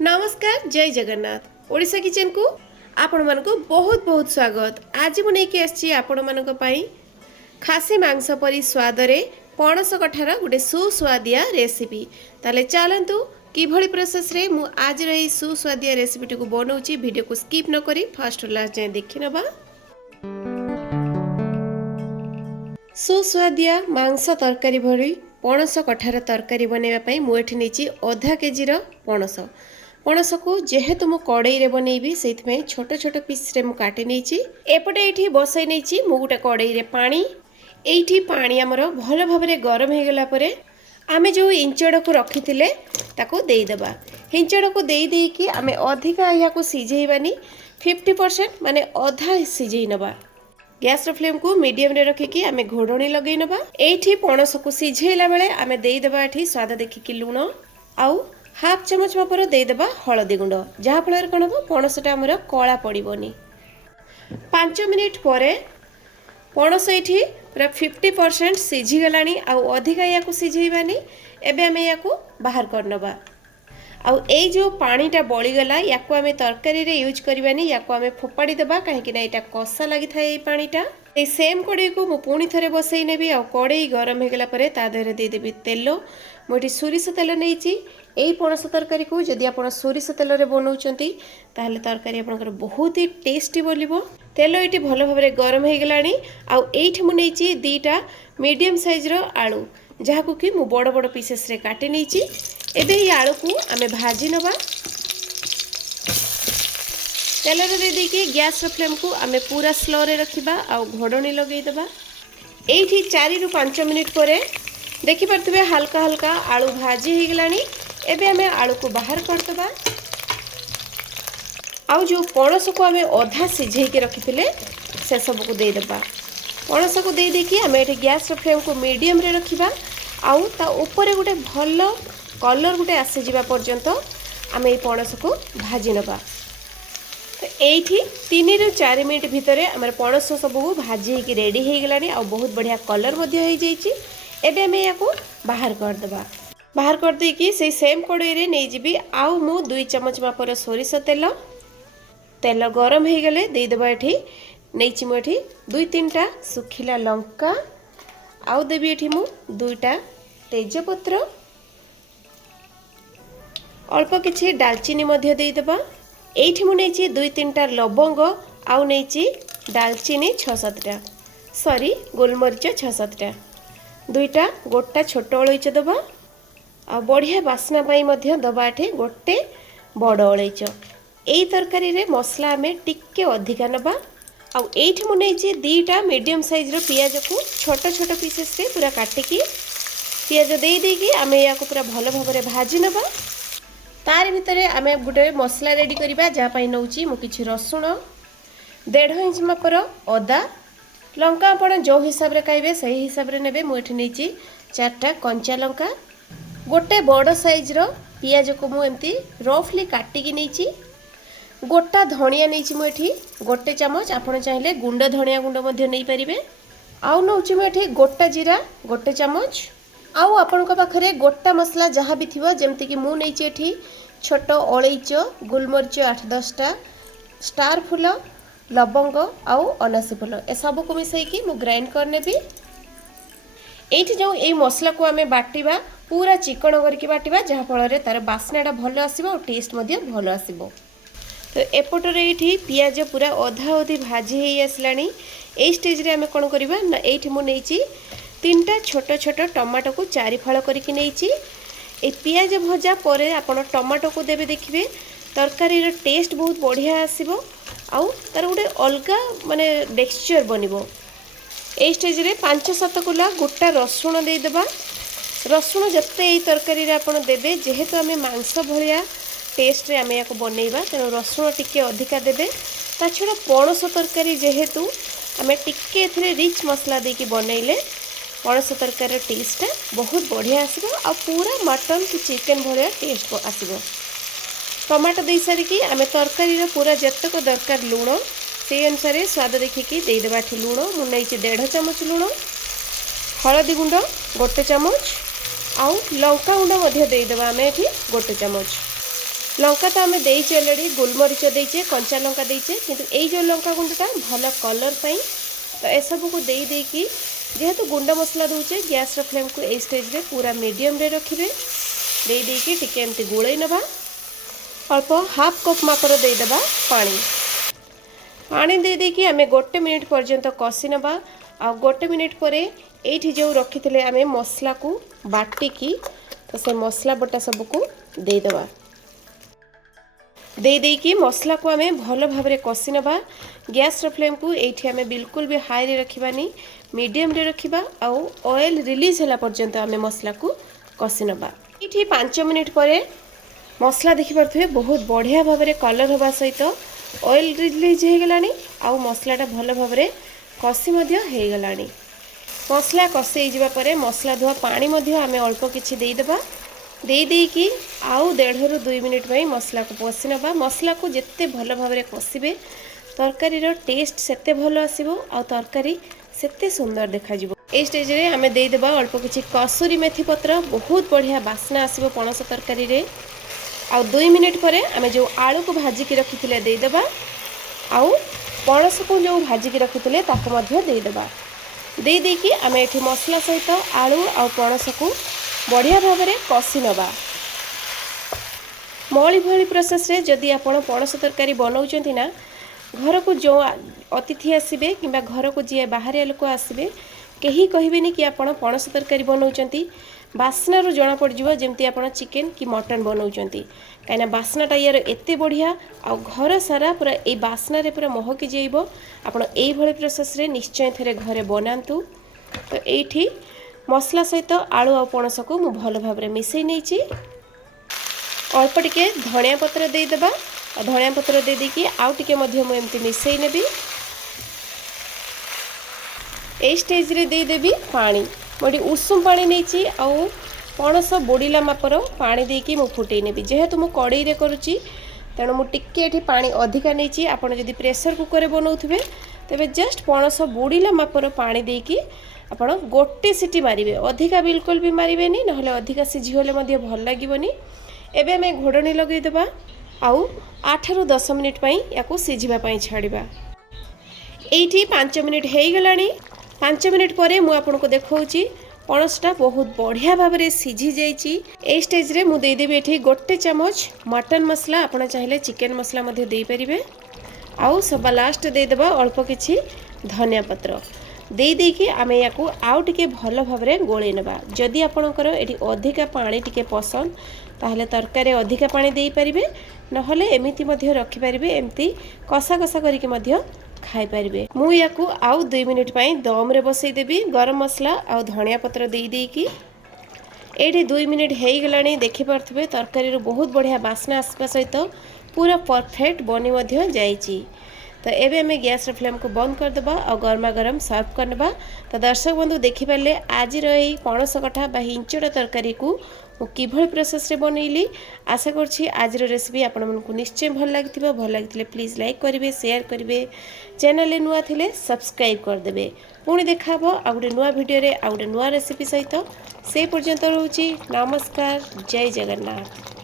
नमस्कार जय जगन्नाथ ओडिशा किचन को आपण मन को बहुत बहुत स्वागत। आज मु नहीं आसी आपण मन खासी मांस परी स्वाद रे पणस कठार गोटे सुस्वादिया रेसिपी। ताले चलतु किभली प्रोसेस रे मु आज रही सुस्वादिया रेसिपी को बनाऊची। वीडियो को स्किप न करी फर्स्ट लास्ट जाए देखि नबा। सुस्वादिया मांस तरकारी भरी पणस कठार तरकारी बनैबा पई मु एठी नेची आधा केजी रो पणस को जेहेतु मु कड़ई रे बनैबी सेइथमे छोट छोट पीस रे मु काटी नेची। एपटे एठी बसै नेची मु गुटे कड़ई रे पानी। एठी पानी हमर भल भाबरे गरम हे गेला परे आमे जो इंचड़ को रखिथिले ताको देई देबा। इंचड़ को देई देई कि आमे अधिका या को सिझेइबानी 50% माने आधा सिझेइ नबा। गैस रो फ्लेम को मीडियम रे रखी कि आमे घोड़णी लगेइ नबा। एठी पणस को सिझेइला बेले आमे देई देबा एठी स्वाद देखि कि लूण आउ हाफ चमच मापर देदेबा हलदी गुंड जहाँ फल कौन हम पणसटा आमर कला पड़ोनी। 5 मिनिट पर पणस ये पूरा 50% सिझीगला अधिका या सिझेबानी। एबे आमे या बाहर करनबा। आउ ए जो पानीटा बळीगला या आमे तरकारी रे यूज करबानी या आमे फोपाड़ी देबा कहीं ना एटा कषा लगी थाए पानीटा। ए सेम कड़ई को मु पुणी थरे बसई नेबी। आ कड़ई गरम हो गला परे ता देहरे दे देबी तेल। मुझे सोरिष तेल नहीं यही पणस तरकारी को जदि आप सोरिष तेल रे बनाउछंती ताहले तरकारी आपनकर बहुत ही टेस्टी बोलिबो। तेल ये भल भाव गरम हो गलानी। आउ एठी मु नेची दीटा मीडियम साइज रो आलू जहाँ को कि मु बड़ बड़ पीसेस रे काटी नेची। एबे ये आलू को आमे भाजी नबा। तेल रे दे देकी गैस रो फ्लेम को आमे पूरा स्लो रे रखिबा। आउ घोड़णी लगेई देबा। एठी 4 रु 5 मिनिट परे देखि पारथिबे हल्का हल्का आलू भाजी हो गलानी। एबे आमे आलू को बाहर करदबा। आउ जो पणस को आमे आधा सिझे के रखिथिले से सब को दे देबा। पणस को दे देकी आमे एठी गैस रो फ्लेम को मीडियम रे रखिबा। आउ ता ऊपर गोटे भल कलर गोटे आसी जिबा पर्यंत आमे ए पणस को भाजी नबा। तो एठी 3 रु 4 मिनिट भितरे हमर पणस सब को भाजी के रेडी हो गलानी। आ बहुत बढ़िया कलर मध्ये हो जाईची। एबे आमे या को बाहर करदबा। बाहर कर दे कि से सेम कड़ई रे नहीं जीबी। आउ मु 2 चम्मच मापर सोरिष तेल गरम हो गले दे देबा। एठी नेछि मु एठी 2-3टा सुखिला लंका आउ देबी। एठी मु 2टा तेजपत्र अल्प किछि दालचीनी मध्ये दे देबा। एठी मु नेछि 2-3टा लवंग आउ नेछि दालचीनी 6-7टा सॉरी गोलमरिच 6-7टा 2टा गोटा छोट अलैच दबा। आ बढ़िया बास्ना पाई मध्य दबा एठी गोटे बड़ अलैच। एई तरकारी रे मसला आमे टिक्के अधिका नबा। आ एठी मु नेछि 2टा मीडियम साइज रो पियाज को छोट छोट पीसेस रे पूरा काटिकी पियाज देई देकी आमे या को पूरा भलो भाबरे भाजी नबा। तार भितरे आमे गुटे मसला रेडी करिबा। जा पाई नउची मु किछि रसुण 1.5 इंच मापर अदा लंका आपण जो हिसाब रे खाइबे सही हिसाब रे नेबे। मु एठी नेछि 4टा कंचा लंका गोटे बड़ साइज रो पियाज को मु एमती रफली काटिकी नेछि। गोटा धनिया नेछि मु एठी गोटे चम्मच आपण चाहिले गुंड धनिया गुंड मध्ये नै परिबे। आउ नउछि मु एठी गोटा जीरा गोटे चम्मच। आउ आपण को पाखरे गोटा मसला जहाँ भी थिबो जेमति कि मु नेछि एठी छोट अलैच गोलमरिच 8-10टा स्टार फूल लवंग आउ अनासी फूल ए सब को मिसई कि मु ग्राइंड कर नेबी। एठी जो ए मसला को आमे बाटिबा पूरा चिकन करके बाटिबा जहाँ फल रे तार बास्नाटा भल आसीबो और टेस्ट मध्य भल आसीबो। तो एपटरे एठी पियाज पूरा अधा अधी भाजी हे आसलानी। ए स्टेज रे आमे कोन करबा ना एठी मु नेछि 3टा छोट छोट टमाटो को 4 फाळ करके नेछि। ए पियाज भजा परे आपण टमाटो को देबे देखिबे तरकारी रो टेस्ट बहुत बढ़िया आसीबो। आउ तार गोटे अलगा माने टेक्सचर बनिबो। ए स्टेज रे 5-7 कुला गोटा रसुण दे देबा। रसुण जत्ते ए तरकारी रे आपण देबे जेहेतु आमे मांस भलिया टेस्ट रे आमे याको बनैबा तेनो रसुण टिके अधिका देबे। ता छडा पणस तरकारी जेहेतु आमे टिके एथरे रिच मसला देकी बनैले पणस तरकारी टेस्ट बहुत बढ़िया आसीबो। आ पूरा मटन की चिकन भलिया टेस्ट आसीबो। टमाटो दे सारिकी आमे तरकारी रे पूरा जत्तक दरकार लूण से अनुसार स्वाद देखिकी दे देबा। एठी लूण मु नैछि 1.5 चम्मच लूण हळदी गुंड गोटे चम्मच आउ लंका गुंड मध्य दे देबा आमे एठी गोटे चम्मच। लंका तो आम देचे अलरेडी गोलमरीच देचे कंचा लंका देचे किंतु यही जो लंका गुंडटा भल कलर पाई तो ए सब को दे देकी जेहेतु गुंड मसला दूचे गैस फ्लेम को ए स्टेज रे पूरा मीडियम रे रखिबे दे देकी टिके एमती गोळै नबा अल्प हाफ कप मापर देदेबा पानी दे देकी आमे गोटे मिनिट पर्यंत कषि नबा आ गोटे मिनिट परे एठी जो रखिथिले आमे मसला को बाटिकी तो से मसला बटा सब को देदेबा दे देकी मसला को आमे भल भाव कषि नबा गैस फ्लेम को एठी आमे बिल्कुल भी हाई रे रखिबानी मीडियम रे रखिबा आ ऑयल रिलीज होला पर्यंत आमे मसला को कषि नबा एठी 5 मिनिट परे मसला देखि परथुए बहुत बढ़िया भाव में कलर होगा सहित ऑयल रिलीज हो गलानी आ मसलाटा भल भाव में कषि हो गलानी मसला कषि जावा परे मसला धुआ पानी आम अल्प किछि देदेबा दे देकी आउ 1.5 ରୁ 2 मिनिट में मसला को पशि नबा मसला को जिते भल भाव में कषिबे तरकारी टेस्ट सेते भल आसीबो आ तरकारी सेते सुंदर देखा जिवो ए स्टेज रे आमे देदेबा अल्प किछि कसूरी मेथी पत्र बहुत बढ़िया बास्ना आसीबो पणस तरकारी रे आ 2 मिनिट पर आम जो आलू को भाजिकी रखी देदेबा आउ पणस को जो भाजिकी रखी देदेबा दे देकी आम एठी मसला सहित आलू आ पणस को बढ़िया भाव में कषि नबा मौली भली प्रोसेस रे जदि आपण पणस तरकारी बनाउचंती ना घर को जो अतिथि आसबे कि घर को जी बाहरिया लोक आसबे कहीं कहबेनी कि आपण पणस तरकारी बनाउचंती बास्ना रो जना पड़ जिवो जेमती आपण चिकन कि मटन बनाउचंती काइना बास्नाटा यार एते बढ़िया आ घर सारा पूरा ए बास्ना रे पूरा महकी जाइबो आपण एई भली प्रोसेस रे निश्चय थरे घरे बनांतु तो एठी मसला सहित आलू आ पणस को मु भल भाव रे मिसई नेछि अल्प टिके धनिया पत्र दे देबा आ धनिया पत्र दे देकी आउ टिके मध्य मु एमती मिसई नेबी ए स्टेज रे दे देबी पानी मोटी उषुम पानी नहीं आउ पणस बोड़ीला मापर पानी देकी मु फुटई नेबी जेहेतु मु कड़ई रे करूची तेणु मु टिके एठी पानी अधिका नहीं आपण जदि प्रेशर कुकर रे बनाउथबे तेबे जस्ट पणस बोड़ीला मापर पानी देकी आपण गोटे सीटी मारिबे अधिका बिल्कुल भी मारिबेनी नहले अधिका सिझी होले मध्ये भल लागिबोनी एबे मैं घोड़नी लगे देबा आउ 8 ରୁ 10 मिनिट पई याकू सिझिबा पई छाड़िबा एठी 5 मिनिट हेई गलानी 5 मिनिट पर मु आपन को देखाऊँगी पणसटा बहुत बढ़िया भाव में सिझी जाइए ए स्टेज रे मु देदेबी एठी गोटे चमच मटन मसला आपन चाहिले चिकन मसला मध्ये दे परिबे आउ सबा लास्ट देदेबा अल्प किछि धनिया पत्र दे देकी आमे याकू आउ टिके भल भाव में गोळै नेबा जदि आपणकर एठी अधिका पानी टिके पसंद ताहले तरकारी अधिका पानी दे परिबे नहले एमिति मध्ये रखि परिबे एमती कसा कसा करिके मध्ये खाई पारिबे मु याकू आउ 2 मिनिट पई दम रे बसई देबी गरम मसला आउ धनिया पत्र दे देकी एठी 2 मिनिट हेई गलानी देखि परथबे तरकारी रो बहुत बढ़िया बास्ना आसपा सहित पूरा परफेक्ट बनी मध्ये जाईची तो एबे हमें गैस फ्लेम को बंद कर देबा और गरमा गरम सर्व करनेबा तो दर्शक बंधु देखि पाले आज रही पणस कठा बा हिंचड़ा तरकारी को किभଳି प्रोसेस रे बनैली आशा करछि आज रेसिपी आपण मनकु निश्चय भल लागिथिबे प्लीज लाइक करिवे शेयर करिवे चैनल ले नुआ थिले सब्सक्राइब कर देबे पुणी देखाबो आ गुटे नुआ वीडियो रे आ गुटे नुआ रेसिपी सहित से पर्यंत रहउछि नमस्कार जय जगन्नाथ।